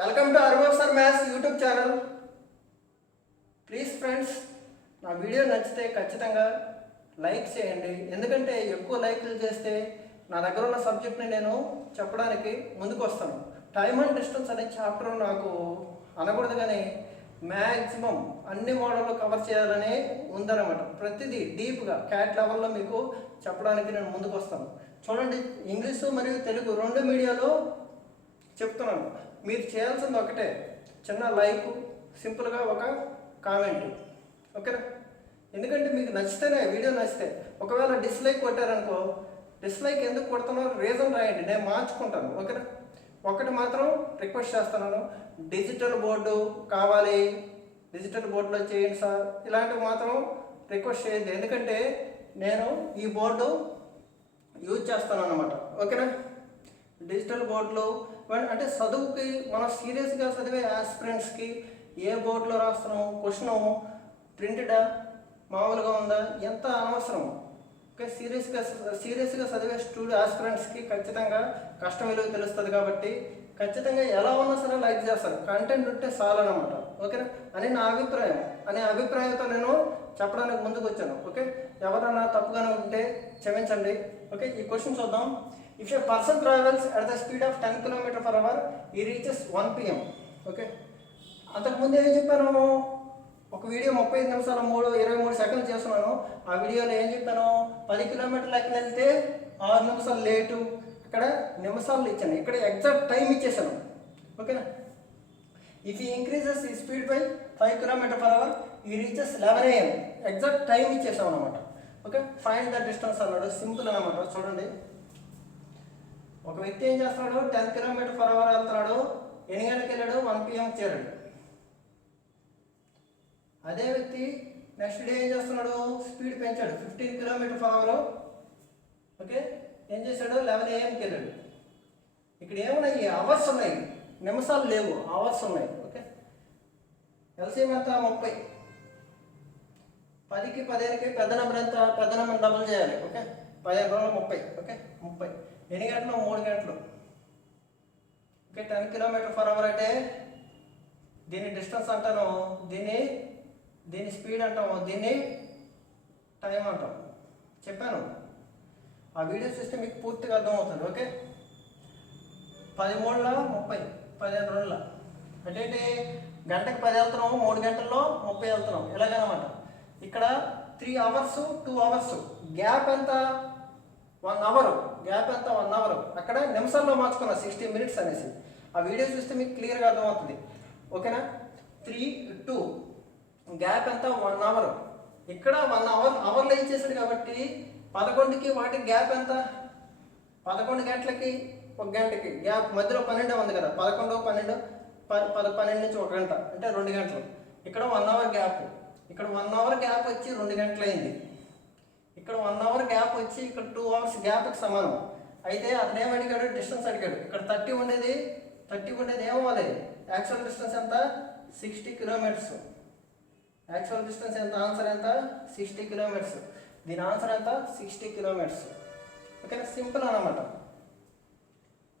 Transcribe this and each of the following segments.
Welcome to Arbav sir maths YouTube channel. Please friends, నా video నచ్చితే ఖచ్చితంగా లైక్ చేయండి. ఎందుకంటే ఎక్కువ లైక్లు చేస్తే నా దగ్గర ఉన్న సబ్జెక్ట్ని నేను చెప్పడానికి ముందుకు వస్తాను. టైమ్ అండ్ డిస్టెన్స్ అనే చాప్టర్ నాకు అనకూడదు, కానీ మ్యాక్సిమం అన్ని మోడల్లో కవర్ చేయాలని ఉందన్నమాట. ప్రతిదీ డీప్గా క్యాట్ లెవెల్లో మీకు చెప్పడానికి నేను ముందుకు వస్తాను. చూడండి, ఇంగ్లీషు మరియు తెలుగు రెండు మీడియాలో చెప్తున్నాను. మీరు చేయాల్సింది ఒకటే, చిన్న లైక్, సింపుల్గా ఒక కామెంట్, ఓకేనా? ఎందుకంటే మీకు నచ్చితేనే, వీడియో నచ్చితే. ఒకవేళ డిస్లైక్ కొట్టారనుకో, డిస్లైక్ ఎందుకు కొడుతున్నారో రీజన్ రాయండి, నేను మార్చుకుంటాను, ఓకేనా? ఒకటి మాత్రం రిక్వెస్ట్ చేస్తున్నాను, డిజిటల్ బోర్డు కావాలి, డిజిటల్ బోర్డులో చేయండి సార్, ఇలాంటివి మాత్రం రిక్వెస్ట్ చేయండి. ఎందుకంటే నేను ఈ బోర్డు యూజ్ చేస్తాను అన్నమాట, ఓకేనా? డిజిటల్ బోర్డులో అంటే చదువుకి మనం సీరియస్గా చదివే ఆస్పిరెంట్స్కి ఏ బోర్డులో రాస్తున్నాం, క్వశ్చను ప్రింటెడా మామూలుగా ఉందా ఎంత అనవసరం. ఓకే, సీరియస్గా చదివే ఆస్పిరెంట్స్కి ఖచ్చితంగా కష్టం విలువ తెలుస్తుంది. కాబట్టి ఖచ్చితంగా ఎలా ఉన్నా సరే లైక్ చేస్తారు, కంటెంట్ ఉంటే చాలన్నమాట, ఓకేనా? అని నా అభిప్రాయం. అనే అభిప్రాయంతో నేను చెప్పడానికి ముందుకు వచ్చాను. ఓకే, ఎవరైనా తప్పుగానే ఉంటే క్షమించండి. ఓకే, ఈ క్వశ్చన్ చూద్దాం. If a person travels at the speed of 10 km/h, he reaches 1 PM. Okay, అంతకుముందు ఏం చెప్పాను, ఒక వీడియో 35 నిమిషాలు 23 సెకండ్లు చేస్తున్నాను. ఆ వీడియోలో ఏం చెప్పాను, 10 కిలోమీటర్ల ఎక్కడ వెళ్తే 6 నిమిషాలు లేటు. ఇక్కడ నిమిషాలు ఇచ్చాను, ఇక్కడ ఎగ్జాక్ట్ టైం ఇచ్చేసాను, ఓకేనా? ఇఫ్ ఈ ఇంక్రీజెస్ ఈ స్పీడ్ బై 5 km/h, ఈ రీచెస్ 11 AM. ఎగ్జాక్ట్ టైం ఇచ్చేసాం అనమాట. ఓకే, ఫైండ్ ద డిస్టెన్స్ అన్నాడు, సింపుల్ అనమాట. చూడండి, ఒక వ్యక్తి ఏం చేస్తున్నాడు, 10 km/h వెళ్తున్నాడు, ఎన్ని గంటలకు వెళ్ళాడు, 1 PM చేరాడు. అదే వ్యక్తి నెక్స్ట్ డే ఏం చేస్తున్నాడు, స్పీడ్ పెంచాడు, 15 km/h. ఓకే, ఏం చేశాడు, 11 AMకి వెళ్ళాడు. ఇక్కడ ఏమున్నాయి, అవర్స్ ఉన్నాయి, నిమిషాలు లేవు, అవర్స్ ఉన్నాయి. ఓకే, ఎల్సిఎం ఎంత, 30. 10కి 15కి పెద్ద నెంబర్ ఎంత, పెద్ద నెంబర్ డబుల్ చేయాలి. ఓకే, 15 రోజులు 30. ఓకే, 30 ఎన్ని గంటలు, 3 గంటలు. ఓకే, 10 km/h అంటే దీని డిస్టెన్స్ అంటాను, దీని స్పీడ్ అంటాము, దీన్ని టైం అంటాం. చెప్పాను, ఆ వీడియో చూస్తే మీకు పూర్తిగా అర్థమవుతుంది. ఓకే, 13 30, 15 రోజుల అంటే గంటకి 10 వెళ్తున్నాము, 3 గంటల్లో 30 వెళ్తున్నాం, ఇలాగనమాట. ఇక్కడ 3 hours 2 hours, గ్యాప్ ఎంత, 1 hour, గ్యాప్ ఎంత, 1 hour. అక్కడ నిమిషాల్లో మార్చుకున్నా, 60 minutes అనేసి. ఆ వీడియో చూస్తే మీకు క్లియర్గా అర్థమవుతుంది, ఓకేనా? 3 2 గ్యాప్ ఎంత, 1 hour. ఇక్కడ 1 hour అవర్లో ఇచ్చేసాడు కాబట్టి 11కి వాటికి గ్యాప్ ఎంత, 11 గంటలకి 1 గంటకి గ్యాప్, మధ్యలో 12 ఉంది కదా, 11 12 12 నుంచి 1 గంట అంటే 2 గంటలు. ఇక్కడ 1 hour గ్యాప్, ఇక్కడ 1 hour గ్యాప్ వచ్చి 2 గంటలు అయింది. ఇక్కడ 1 hour గ్యాప్ వచ్చి ఇక్కడ 2 hours గ్యాప్కి సమానం. అయితే అతను ఏమడిగాడు, డిస్టెన్స్ అడిగాడు. ఇక్కడ 30 ఉండేది ఏమవ్వాలి, యాక్చువల్ డిస్టెన్స్ ఎంత, 60 కిలోమీటర్స్. యాక్చువల్ డిస్టెన్స్ ఎంత, ఆన్సర్ ఎంత, 60 కిలోమీటర్స్. దీని ఆన్సర్ ఎంత, 60 కిలోమీటర్స్. ఓకేనా, సింపుల్ అన్నమాట.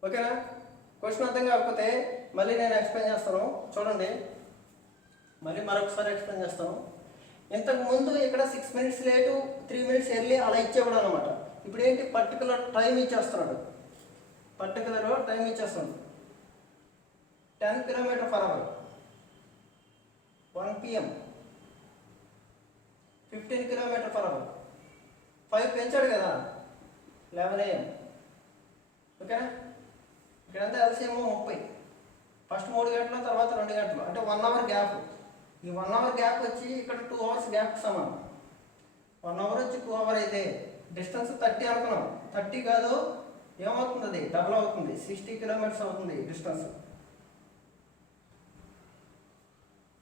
ఓకేనా, క్వశ్చన్ అర్థం కాకపోతే మళ్ళీ నేను ఎక్స్ప్లెయిన్ చేస్తాను. చూడండి, మరొకసారి ఎక్స్ప్లెయిన్ చేస్తాను. ఇంతకు ముందు ఇక్కడ 6 minutes లేటు, 3 minutes ఎర్లీ అలా ఇచ్చేవాడు అనమాట. ఇప్పుడు ఏంటి, particular time ఇచ్చేస్తున్నాడు, 10 km/h 1 PM, 15 km/h 5 పెంచాడు కదా, 11 AM. ఓకేనా, ఇక్కడంతా ఎల్సిఎం 30. ఫస్ట్ 3 గంటలు, తర్వాత 2 గంటలు అంటే 1 hour గ్యాప్. ఈ 1 hour గ్యాప్ వచ్చి ఇక్కడ 2 hours గ్యాప్కి సమానం. 1 hour వచ్చి 2 hour అయితే డిస్టెన్స్ 30 అనుకున్నాం, 30 కాదు, ఏమవుతుంది, అది డబుల్ అవుతుంది, 60 కిలోమీటర్స్ అవుతుంది డిస్టెన్స్.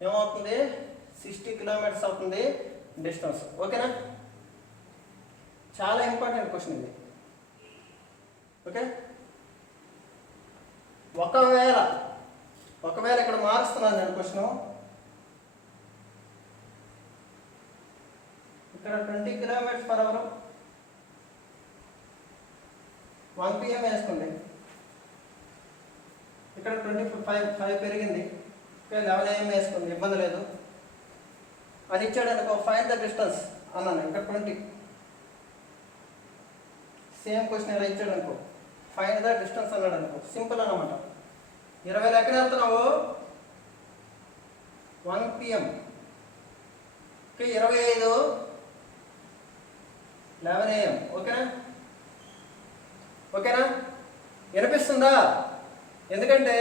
ఏమవుతుంది, 60 కిలోమీటర్స్ అవుతుంది డిస్టెన్స్. ఓకేనా, చాలా ఇంపార్టెంట్ క్వశ్చన్ ఇది. ఓకే, ఒకవేళ ఇక్కడ మారుస్తున్నాను నేను క్వశ్చన్. ఇక్కడ 20 km/h 1 PM వేసుకోండి. ఇక్కడ 25 పెరిగింది. ఓకే 11 AM వేసుకుంది, ఇబ్బంది లేదు. అది ఇచ్చాడు అనుకో, ఫైండ్ ద డిస్టెన్స్ అన్నాను, ఇక్కడ 20. సేమ్ క్వశ్చన్ ఇలా ఇచ్చాడు అనుకో, ఫైండ్ ద డిస్టెన్స్ అన్నాడు అనుకో, సింపుల్ అన్నమాట. 20 లెక్కన వెళ్తున్నావు 1 PM. Okay 25 11 AM. ఓకేనా ఓకేనా వినిపిస్తుందా? ఎందుకంటే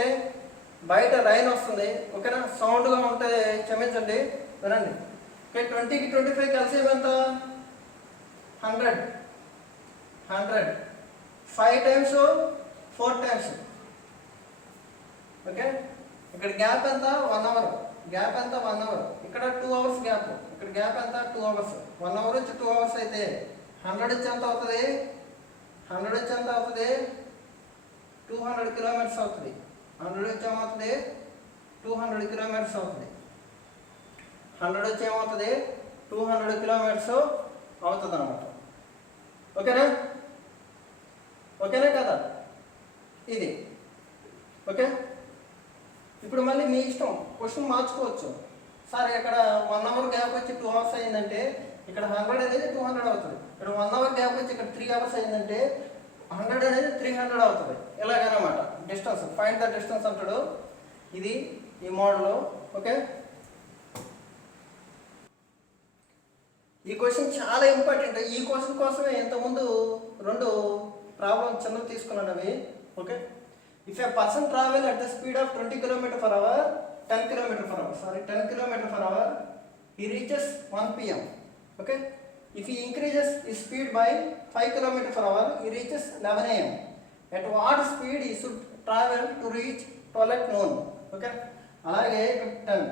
బయట రైన్ వస్తుంది. ఓకేనా సౌండ్గా ఉంటే క్షమించండి, వినండి. ఓకే 20కి 25 కలిసి ఎంత? 100. 5 టైమ్స్ 4 టైమ్స్. ఓకే ఇక్కడ గ్యాప్ ఎంత? 1 అవర్. గ్యాప్ ఎంత? 1 అవర్. ఇక్కడ 2 అవర్స్ గ్యాప్. ఇక్కడ గ్యాప్ ఎంత? 2 అవర్స్. 1 అవర్ వచ్చి 2 అవర్స్ అయితే 100 వచ్చి ఎంత అవుతుంది? 100 వచ్చి ఎంత అవుతుంది? 200 కిలోమీటర్స్ అవుతుంది. 100 వచ్చి ఏమవుతుంది? 200 కిలోమీటర్స్ అవుతుంది. 100 వచ్చి ఏమవుతుంది? 200 కిలోమీటర్స్ అవుతుంది అనమాట. ఓకేనా ఓకేనా కదా ఇది? ఓకే ఇప్పుడు మళ్ళీ మీ ఇష్టం, క్వశ్చన్ మార్చుకోవచ్చు. సార్ ఇక్కడ 1 అవర్ గ్యాప్ వచ్చి 2 అవర్స్ అయిందంటే ఇక్కడ 100 అనేది 200 అవుతుంది. ఇక్కడ 1 అవర్ గ్యాప్ వచ్చి ఇక్కడ 3 అవర్స్ అయిందంటే 100 అనేది 300 అవుతుంది. ఇలాగనమాట డిస్టెన్స్, ఫైండ్ ద డిస్టెన్స్ అంటాడు. ఇది ఈ మోడల్. ఓకే ఈ క్వశ్చన్ చాలా ఇంపార్టెంట్. ఈ క్వశ్చన్ కోసమే ఇంతకుముందు 2 ప్రాబ్లమ్స్ చిన్నవి తీసుకున్నాను అవి. Okay if A person travel at the speed of 20 km/h 10 km/h, sorry 10 km/h, he reaches 1 PM. Okay if he increases his speed by 5 km/h, he reaches 11 AM. At what speed he should travel to reach 12 at noon? Okay అలాగే 10.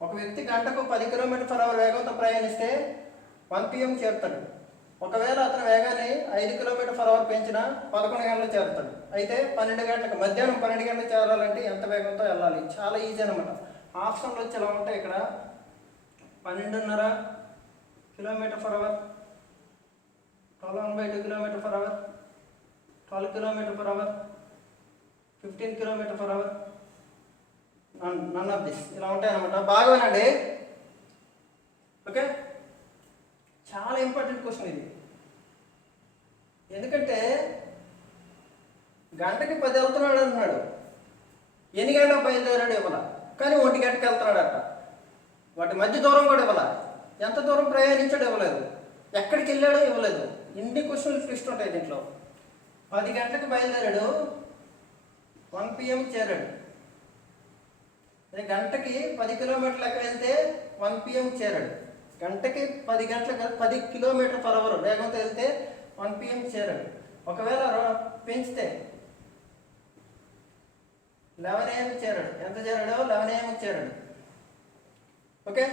ఒక వ్యక్తి గంటకు 10 km/h వేగంతో ప్రయాణిస్తే 1 PM చేరుతాడు. ఒకవేళ అతను వేగాన్ని 5 km/h పెంచినా 11 గంటలు చేరుతాడు. అయితే 12 గంటలకు, మధ్యాహ్నం 12 గంటలకు చేరాలంటే ఎంత వేగంతో వెళ్ళాలి? చాలా ఈజీ అనమాట. ఆప్షన్లు వచ్చి ఎలా ఉంటాయి ఇక్కడ: 12.5 km/h, 12/2 km/h, 12 km/h, 15 km/h, none of this, ఇలా ఉంటాయి అనమాట. బాగానండి. ఓకే చాలా ఇంపార్టెంట్ క్వశ్చన్ ఇది. ఎందుకంటే గంటకి 10 వెళ్తున్నాడు అంటున్నాడు, ఎన్ని గంటలకు బయలుదేరాడు ఇవ్వాల, కానీ 1 గంటకి వెళ్తున్నాడట. వాటి మధ్య దూరం కూడా ఇవ్వాల, ఎంత దూరం ప్రయాణించాడు ఇవ్వలేదు, ఎక్కడికి వెళ్ళాడో ఇవ్వలేదు. ఇన్ని క్వశ్చన్లు ట్విస్ట్ ఉంటాయి దీంట్లో. 10 గంటలకు బయలుదేరాడు, 1 PM చేరాడు. గంటకి 10 కిలోమీటర్లు లెక్క వెళ్తే 1 PM చేరాడు. గంటకి 10 గంటలకు 10 km/h వేగంతో వెళ్తే 1 PM చేరాడు. ఒకవేళ పెంచితే 11 AM చేరాడు. ఎంత చేరాడు? 11 AM చేరాడు. ఓకే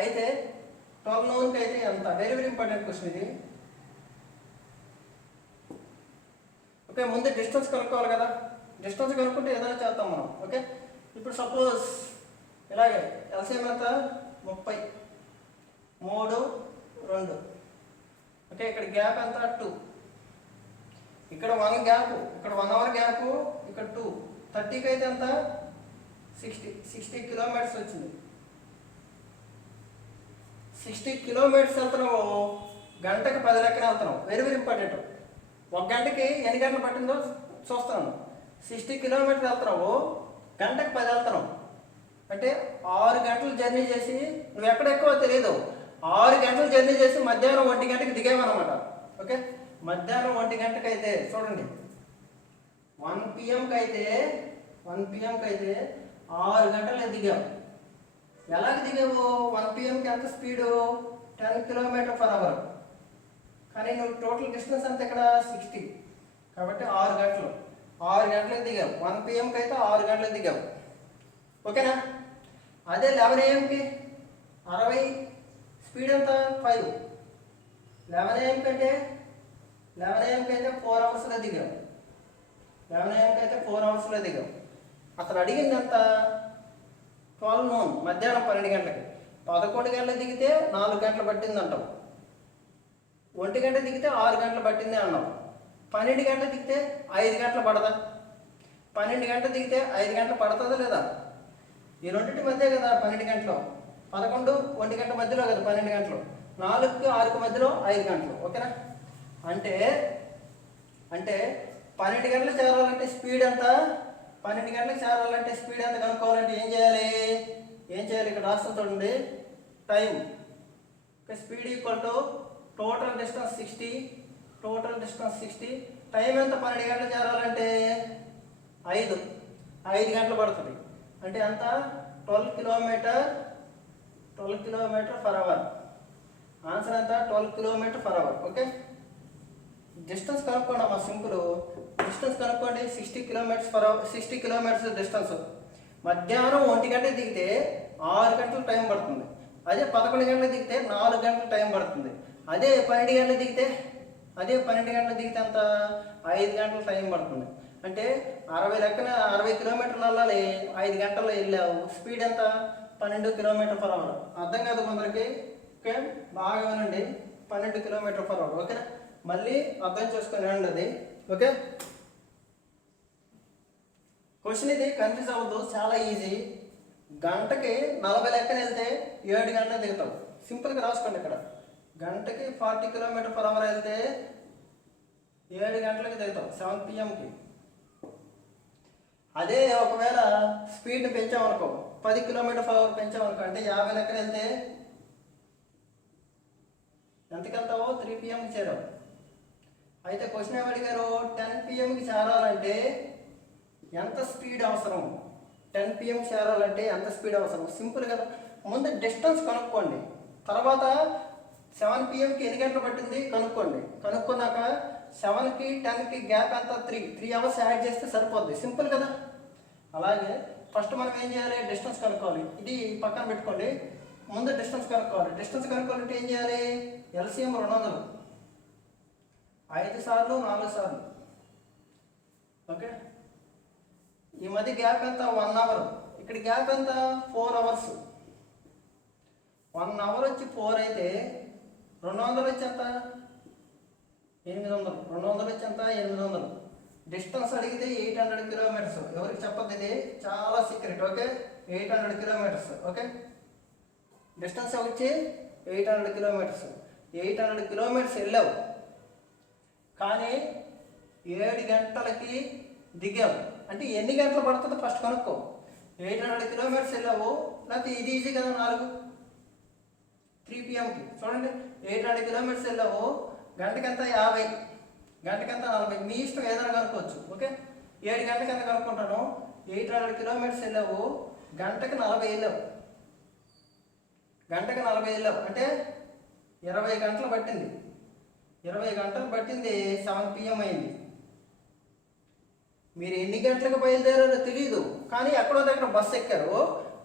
అయితే 12 noonకి అయితే ఎంత? వెరీ వెరీ ఇంపార్టెంట్ క్వశ్చన్ ఇది. ఓకే ముందు డిస్టెన్స్ కనుక్కోవాలి కదా. డిస్టెన్స్ కనుక్కుంటే ఏదైనా చేస్తాం మనం. ఓకే ఇప్పుడు సపోజ్ ఇలాగే ఎల్సిఎం ఎంత? 30, 3, 2. ఓకే ఇక్కడ గ్యాప్ ఎంత? 2. ఇక్కడ 1 గ్యాప్, ఇక్కడ 1 అవర్ గ్యాప్, ఇక్కడ 2. 30కి అయితే ఎంత? 60 కిలోమీటర్స్ వచ్చింది. 60 కిలోమీటర్స్ వెళ్తున్నావు, గంటకి 10 లెక్కన వెళ్తున్నావు. Very very important. 1 గంటకి ఎన్ని గంటలు పట్టిందో చూస్తున్నాను. 60 కిలోమీటర్స్ వెళ్తున్నావు, గంటకి 10 వెళ్తున్నావు అంటే 6 గంటలు జర్నీ చేసి, నువ్వు ఎక్కడెక్కవో తెలియదు, 6 గంటలు జర్నీ చేసి మధ్యాహ్నం 1 గంటకి దిగామన్నమాట. ఓకే మధ్యాహ్నం 1 గంటకి అయితే చూడండి, 1 PMకి అయితే 6 గంటలు దిగావు. ఎలాగ దిగావు? 1 PMకి ఎంత స్పీడు? 10 km/h. కానీ నువ్వు టోటల్ డిస్టెన్స్ అంతా ఇక్కడ 60, కాబట్టి 6 గంటలు. 6 గంటలకు దిగావు. 1 PMకి అయితే 6 గంటలకు దిగావు. ఓకేనా? అదే 11 AMకి 60, స్పీడ్ ఎంత? 5. 11 AMకి అయితే 4 అవర్స్లో దిగావు. 11 AMకి అయితే 4 అవర్స్లో దిగావు. అతను అడిగింది ఎంత? 12 noon, మధ్యాహ్నం 12 గంటలకి. 11 గంటలకు దిగితే 4 గంటలు పట్టింది అంటావు. 1 గంట దిగితే 6 గంటలు పట్టింది అన్నావు. 12 గంటలు దిగితే 5 గంటలు పడదా? 12 గంటలు దిగితే 5 గంటలు పడుతుందా లేదా? ఈ రెండింటి మధ్య కదా 12 గంటలు. 11 1 గంట మధ్యలో కదా 12 గంటలు. 4కి 6కి మధ్యలో 5 గంటలు. ఓకేనా? అంటే 12 గంటలు చేరాలంటే స్పీడ్ ఎంత? 12 గంటలకు చేరాలంటే స్పీడ్ ఎంత కనుక్కోవాలంటే ఏం చేయాలి? ఇక్కడ రాస్తాం చూడండి. Time speed equal to total distance 60. Time ఎంత? 12 గంటలు చేరాలంటే 5 గంటలు పడుతుంది. అంటే ఎంత? 12 కిలోమీటర్ పర్ అవర్. ఆన్సర్ ఎంత? 12 kilometre per hour. Okay, distance కనుక్కోండి అమ్మా. సింపుల్. డిస్టెన్స్ కనుక్కోండి. 60 kilometres per hour. 60 kilometres distance. మధ్యాహ్నం 1 గంటకి దిగితే 6 గంటలు టైం పడుతుంది. అదే 11 గంటలకు దిగితే 4 గంటలు టైం పడుతుంది. అదే 12 గంటలకు దిగితే ఎంత? 5 గంటలు టైం పడుతుంది. అంటే 60 కిలోమీటర్లు వెళ్ళాలి, 5 గంటల్లో వెళ్ళావు. స్పీడ్ ఎంత? 12 కిలోమీటర్ పర్ అవర్. అర్థం కాదు కొందరికి. ఓకే, బాగా వినండి. 12 కిలోమీటర్ పర్ అవర్. ఓకేనా? మళ్ళీ అర్థం చేసుకొని రండి అది. ఓకే, క్వశ్చన్ ఇది కన్ఫ్యూజ్ అవ్వద్దు, చాలా ఈజీ. గంటకి 40 లెక్కన వెళ్తే 7 గంటలు దిగుతావు. సింపుల్గా రాసుకోండి. ఇక్కడ గంటకి 40 కిలోమీటర్ పర్ అవర్ వెళ్తే 7 గంటలకి దిగుతావు, 7 PM. అదే ఒకవేళ స్పీడ్ పెంచామనుకో, 10 కిలోమీటర్ పర్ అవర్ పెంచామనుకో, అంటే 50 లెక్కన వెళ్తే ఎంతకి వెళ్తావో? 3 PM చేరావు. అయితే క్వశ్చన్ ఏమడిగారు? 10 PM చేరాలంటే ఎంత స్పీడ్ అవసరం? 10 PM చేరాలంటే ఎంత స్పీడ్ అవసరం? సింపుల్ కదా. ముందు డిస్టెన్స్ కనుక్కోండి. తర్వాత 7 PMకి ఎన్ని గంటలు పట్టింది కనుక్కోండి. కనుక్కున్నాక 7కి 10కి గ్యాప్ ఎంత? 3 అవర్స్ యాడ్ చేస్తే సరిపోద్ది. సింపుల్ కదా. అలాగే ఫస్ట్ మనం ఏం చేయాలి? డిస్టెన్స్ కనుక్కోవాలి. ఇది పక్కన పెట్టుకోండి. ముందు డిస్టెన్స్ కనుక్కోవాలి. డిస్టెన్స్ కనుక్కోవాలంటే ఏం చేయాలి? LCM 200. 5 సార్లు 4 సార్లు. ఓకే, ఈ మధ్య గ్యాప్ ఎంత? 1 అవర్. ఇక్కడ గ్యాప్ ఎంత? 4 అవర్స్. 1 అవర్ వచ్చి 4 అయితే 200 వచ్చి ఎంత? 800. 200 వచ్చి ఎంత? 800. డిస్టెన్స్ అడిగితే 800 కిలోమీటర్స్. ఎవరికి చెప్పద్దు, ఇది చాలా secret. Okay, 800 kilometres. Okay, distance వచ్చి 800 కిలోమీటర్స్. 800 కిలోమీటర్స్ వెళ్ళావు, కానీ 7 గంటలకి దిగావు. అంటే ఎన్ని గంటలు పడుతుందో ఫస్ట్ కనుక్కో. 800 కిలోమీటర్స్ వెళ్ళావు, లేకపోతే ఇది ఈజీ కదా, 3 PMకి. చూడండి, 800 కిలోమీటర్స్ వెళ్ళావు, గంటకంతా 50, గంటకంతా 40. మీ ఇష్టం ఏదైనా కనుక్కోవచ్చు. ఓకే, 7 గంటలకి ఎంత కనుక్కుంటాను? 800 కిలోమీటర్స్ వెళ్ళావు, గంటకి 40 వెళ్ళావు. గంటకి 40 వెళ్ళావు అంటే 20 గంటలు పట్టింది. 20 గంటలు పట్టింది, 7 PM అయింది. మీరు ఎన్ని గంటలకు బయలుదేరారో తెలియదు, కానీ ఎక్కడో దగ్గర బస్సు ఎక్కారు.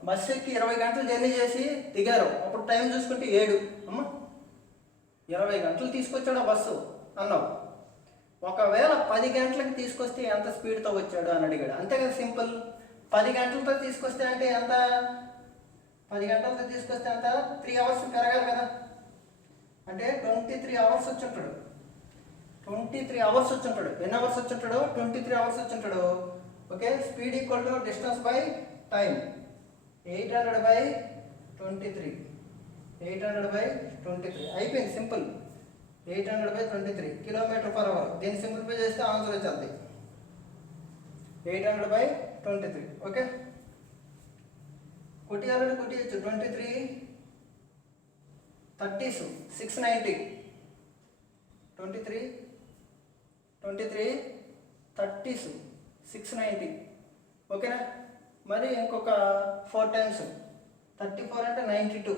బస్సు ఎక్కి 20 గంటలు జర్నీ చేసి దిగారు. అప్పుడు టైం చూసుకుంటే 7. అమ్మ, 20 గంటలు తీసుకొచ్చాడు ఆ బస్సు అన్నావు. ఒకవేళ 10 గంటలకు తీసుకొస్తే ఎంత స్పీడ్తో వచ్చాడు అని అడిగాడు. అంతే కదా, సింపుల్. 10 గంటలతో తీసుకొస్తే అంటే ఎంత? 10 గంటలతో తీసుకొస్తే ఎంత? 3 అవర్స్ పెరగాలి కదా. అంటే 23 అవర్స్ వచ్చి ఉంటాడు. 23 అవర్స్ వచ్చి ఉంటాడు. ఎన్ని అవర్స్ వచ్చి ఉంటాడు? 23 అవర్స్ వచ్చి ఉంటాడు. Okay, speed equal to distance by time. 800/23. 800/23 అయిపోయింది. సింపుల్. 800/23 kilometre per hour. దీన్ని సింప్లిఫై చేస్తే ఆన్సర్ వచ్చేది 800/23. ఓకే, కొట్టియాలంటే కొట్టియచ్చు. 23 30s 690. 23 30s 690. ఓకేనా? మరి ఇంకొక 4 టైమ్స్ 34 అంటే 92.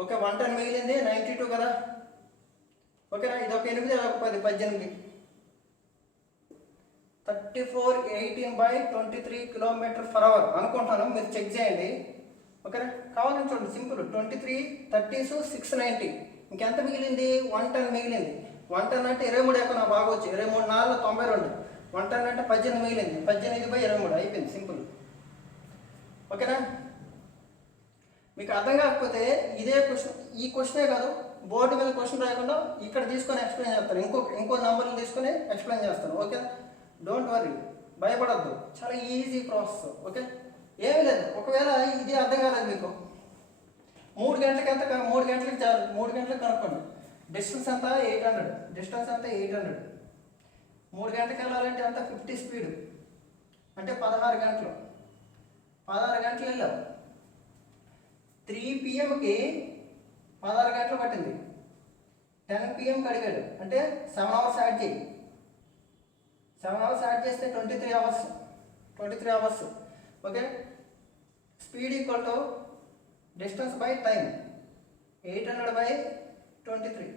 ఓకే, 110 మిగిలింది, 92 కదా. ఓకేనా? ఇది ఒక 8, ఒక 10, 18. 34 18/23 కిలోమీటర్ పర్ అవర్ అనుకుంటాను. మీరు చెక్ చేయండి. ఓకేనా? కావాలని చూడండి, సింపుల్. 23 30s 690. ఇంకెంత మిగిలింది? 110 మిగిలింది. 110 అంటే 23 ఎక్కువ నా బాగా వచ్చి 23 4 92. 110 అంటే 18 మిగిలింది. 18/23 అయిపోయింది. సింపుల్. ఓకేనా? మీకు అర్థం కాకపోతే ఇదే క్వశ్చన్, ఈ క్వశ్చనే కాదు, బోర్డు మీద క్వశ్చన్ రాయకుండా ఇక్కడ తీసుకొని ఎక్స్ప్లెయిన్ చేస్తాను, ఇంకో నెంబర్లు తీసుకొని ఎక్స్ప్లెయిన్ చేస్తాను. ఓకే, డోంట్ వరీ, భయపడద్దు, చాలా ఈజీ ప్రాసెస్. ఓకే, ఏమీ లేదు. ఒకవేళ ఇది అర్థం కాలేదు మీకు, 3 గంటలకి ఎంత, 3 గంటలకి చాలు, 3 గంటలకు కనుక్కోండి. డిస్టెన్స్ ఎంత 800, డిస్టెన్స్ ఎంత 800. 3 గంటలకు వెళ్ళాలంటే ఎంత 50 స్పీడ్, అంటే 16 గంటలు. 16 గంటలు వెళ్ళాం. 3 PM-కి 16 గంటలు పట్టింది. 10 PM-కి అడిగాడు అంటే 7 అవర్స్ యాడ్ చేయి. 7 అవర్స్ యాడ్ చేస్తే 23 hours. 23 hours. Okay, speed equal to distance by time. 800/23.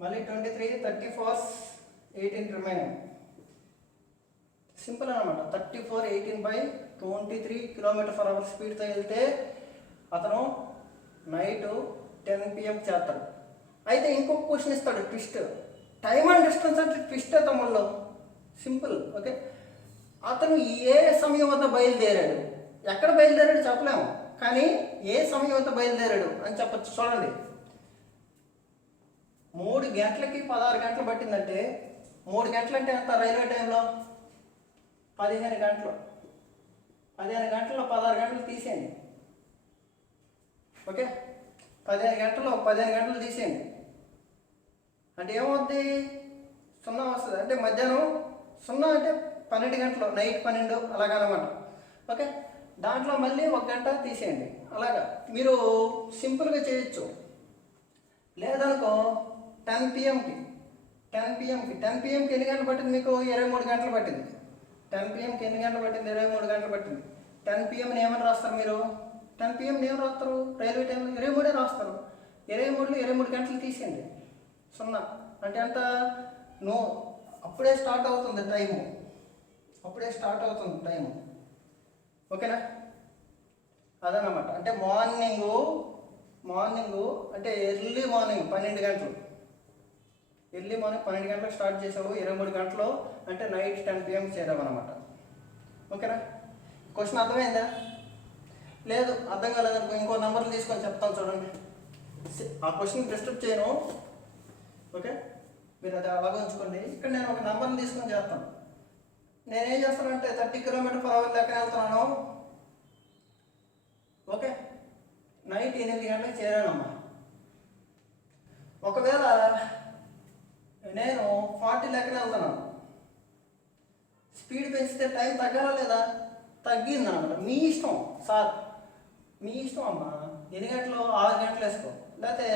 మళ్ళీ 23, 34, 18 రిమైనింగ్. సింపుల్ అనమాట. 34, 18/23 km/h స్పీడ్తో వెళ్తే అతను నైట్ 10 PM చేస్తాడు. అయితే ఇంకొక క్వశ్చన్ ఇస్తాడు, ట్విస్ట్. టైమ్ అండ్ డిస్టెన్స్ అంటే ట్విస్ట్ తమ్ముళ్ళు, సింపుల్. ఓకే, అతను ఏ సమయం వద్ద బయలుదేరాడు, ఎక్కడ బయలుదేరాడు చెప్పలేము, కానీ ఏ సమయం వద్ద బయలుదేరాడు అని చెప్పచ్చు. చూడండి, 3 గంటలకి 16 గంటలు పట్టిందంటే 3 గంటలు అంటే ఎంత రైల్వే టైంలో 15 గంటలు. 15 గంటల్లో 16 గంటలు తీసేయండి. ఓకే, 15 గంటల్లో 15 గంటలు తీసేయండి అంటే ఏమవుద్ది, 0 వస్తుంది. అంటే మధ్యాహ్నం 0 అంటే 12 గంటలు, నైట్ 12 అలాగనమాట. ఓకే, దాంట్లో మళ్ళీ 1 గంట తీసేయండి. అలాగా మీరు సింపుల్గా చేయొచ్చు. లేదనుకో 10 PMకి ఎన్ని గంటలు పట్టింది మీకు, 23 గంటలు పట్టింది. 10 PMకి ఎన్ని గంటలు పట్టింది, 23 గంటలు పట్టింది. 10 PMని ఏమని రాస్తారు మీరు, 10 PMని ఏమని రాస్తారు, రైల్వే టైంలో 23 రాస్తారు. 23లో 23 గంటలు తీసేయండి. 0 అంటే ఎంత, అప్పుడే స్టార్ట్ అవుతుంది టైము, ఓకేనా. అదనమాట. అంటే మార్నింగు అంటే ఎర్లీ మార్నింగ్ 12 గంటలు, 12 గంటలకు స్టార్ట్ చేసావు, 23 గంటలు అంటే నైట్ 10 PM చేద్దాం అనమాట. ఓకేనా, క్వశ్చన్ అర్థమైందా? లేదు, అర్థం కాలేదనుకో ఇంకో నెంబర్లు తీసుకొని చెప్తాను చూడండి. ఆ క్వశ్చన్ డిస్టర్బ్ చేయను. ఓకే, మీరు అది అలాగే ఉంచుకోండి. ఇక్కడ నేను ఒక నెంబర్ని తీసుకొని చేస్తాను. నేనేం చేస్తానంటే 30 km/h లెక్కన వెళ్తున్నాను. ఓకే, నైట్ 8 గంటలకు చేరానమ్మా. ఒకవేళ నేను 40 లెక్కన వెళ్తున్నాను, స్పీడ్ పెంచితే టైం తగ్గాలా లేదా, తగ్గింది అనమాట. మీ ఇష్టం సార్, మీ ఇష్టం అమ్మా. ఎన్ని గంటలు, 6 గంటలు వేసుకో, లేకపోతే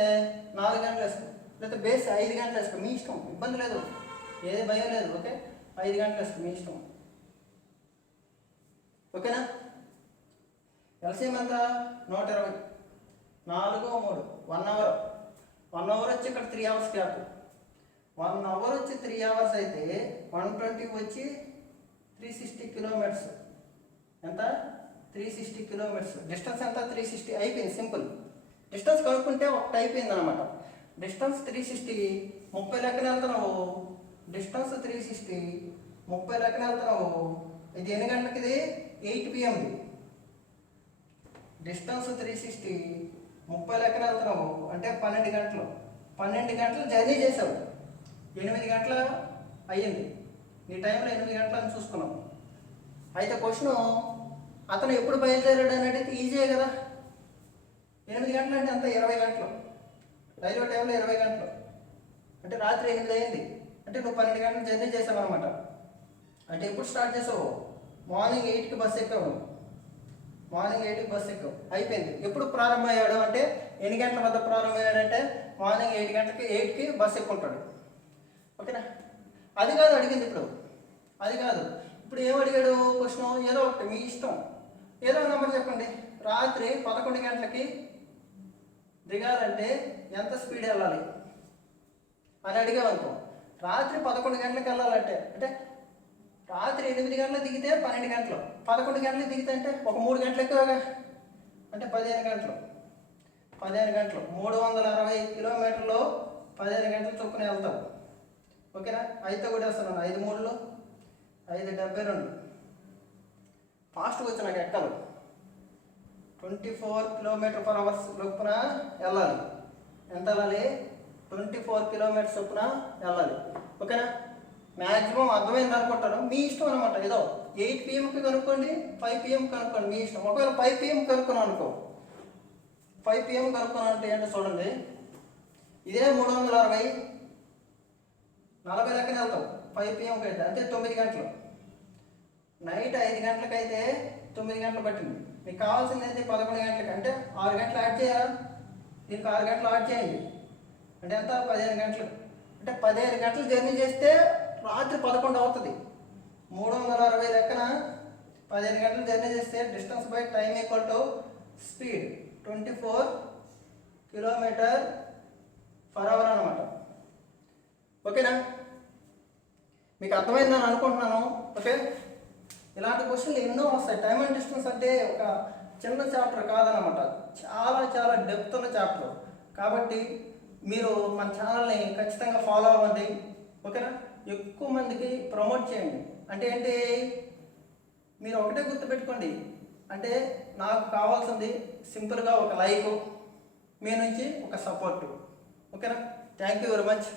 4 గంటలు వేసుకో, లేకపోతే బేస్ 5 గంటలు వేసుకో, మీ ఇష్టం, ఇబ్బంది లేదు, ఏది భయం లేదు. ఓకే, 5 గంటలు వేసుకో, మీ ఇష్టం. ఓకేనా, ఎల్సిఎం ఎంత, 120. 4, 3, 1 అవర్. 1 అవర్ వచ్చి ఇక్కడ 3 అవర్స్ గ్యాప్. 1 అవర్ వచ్చి 3 అవర్స్ అయితే 120 వచ్చి 360 కిలోమీటర్స్. ఎంత, 360 కిలోమీటర్స్. డిస్టెన్స్ ఎంత, 360. అయిపోయింది, సింపుల్. డిస్టెన్స్ కనుక్కుంటే ఒకటి అయిపోయింది అనమాట. డిస్టెన్స్ 360, 30 లెక్కన వెళ్తున్నావు. డిస్టెన్స్ 360, 30 లెక్కన వెళ్తున్నావు. ఇది ఎన్ని గంటలకి, ఇది 8 PMది. డిస్టెన్స్ 360, 30 లెక్కన వెళ్తున్నావు అంటే 12 గంటలు. 12 గంటలు జర్నీ చేసావు, 8 గంటల అయ్యింది. నీ టైంలో 8 గంటలు అని చూసుకున్నాం. అయితే క్వశ్చన్, అతను ఎప్పుడు బయలుదేరాడు అనేది ఈజీయే కదా. 8 గంటలు అంటే అంత 20 గంటలు. రైల్వే టైంలో 20 గంటలు అంటే రాత్రి 8 అయింది అంటే నువ్వు 12 గంటలు జర్నీ చేసావు అనమాట. అంటే ఎప్పుడు స్టార్ట్ చేసావు, మార్నింగ్ 8కి బస్సు ఎక్కావు. మార్నింగ్ 8కి బస్సు ఎక్కావు, అయిపోయింది. ఎప్పుడు ప్రారంభమయ్యాడు అంటే, ఎన్ని గంటల వద్ద ప్రారంభమయ్యాడంటే మార్నింగ్ 8కి బస్సు ఎక్కుంటాడు. ఓకేనా, అది కాదు అడిగింది ఇప్పుడు, అది కాదు. ఇప్పుడు ఏం అడిగాడు క్వశ్చన్, ఏదో ఒకటి మీ ఇష్టం, ఏదో నెంబర్ చెప్పండి. రాత్రి 11 గంటలకి దిగాలంటే ఎంత స్పీడ్ వెళ్ళాలి అని అడిగామనుకో. రాత్రి 11 గంటలకు వెళ్ళాలంటే అంటే రాత్రి 8 గంటలకు దిగితే 12 గంటలు, 11 గంటలకు దిగితే అంటే ఒక 3 గంటలు ఎక్కువగా, అంటే 15 గంటలు. 360 కిలోమీటర్లు 15 గంటలు చొప్పున వెళ్తావు. ఓకేనా, అయితే కూడా వస్తున్నాను. 5 3 572 ఫాస్ట్గా వచ్చి నాకు ఎక్కాలి. 24 km/h చొప్పున వెళ్ళాలి. ఎంత వెళ్ళాలి? 24 కిలోమీటర్స్ చొప్పున వెళ్ళాలి. ఓకేనా? మ్యాక్సిమం అర్థమైంది అనుకుంటాను. మీ ఇష్టం అనమాట. ఏదో 8 PM కనుక్కోండి, 5 PM కనుక్కోండి, మీ ఇష్టం. ఒకవేళ 5 PM కనుక్కున్నాం అనుకో, 5 PM కనుక్కున్నాం అంటే ఏంటో చూడండి. ఇదే 360 40 లెక్కన వెళ్తాం 5 PMకి అయితే, అంతే 9 గంటలు. నైట్ 5 గంటలకైతే 9 గంటలు పట్టింది. మీకు కావాల్సింది అయితే 11 గంటలకి, అంటే 6 గంటలు యాడ్ చేయాలా? దీనికి 6 గంటలు యాడ్ చేయండి, అంటే ఎంత? 15 గంటలు. అంటే 15 గంటలు జర్నీ చేస్తే రాత్రి 11 అవుతుంది. 360 లెక్కన 15 గంటలు జర్నీ చేస్తే distance by time equal to speed 24 km/h అనమాట. ఓకేనా? మీకు అర్థమైందని అనుకుంటున్నాను. ఓకే, ఇలాంటి క్వశ్చన్లు ఎన్నో వస్తాయి. టైమ్ అండ్ డిస్టెన్స్ అంటే ఒక చిన్న చాప్టర్ కాదనమాట, చాలా చాలా డెప్త్ ఉన్న చాప్టర్. కాబట్టి మీరు మన ఛానల్ని ఖచ్చితంగా ఫాలో అవ్వండి. ఓకేనా? ఎక్కువ మందికి ప్రమోట్ చేయండి. అంటే ఏంటి? మీరు ఒకటే గుర్తుపెట్టుకోండి, అంటే నాకు కావాల్సింది సింపుల్గా ఒక లైక్, మీ నుంచి ఒక సపోర్టు. ఓకేనా? Thank you very much.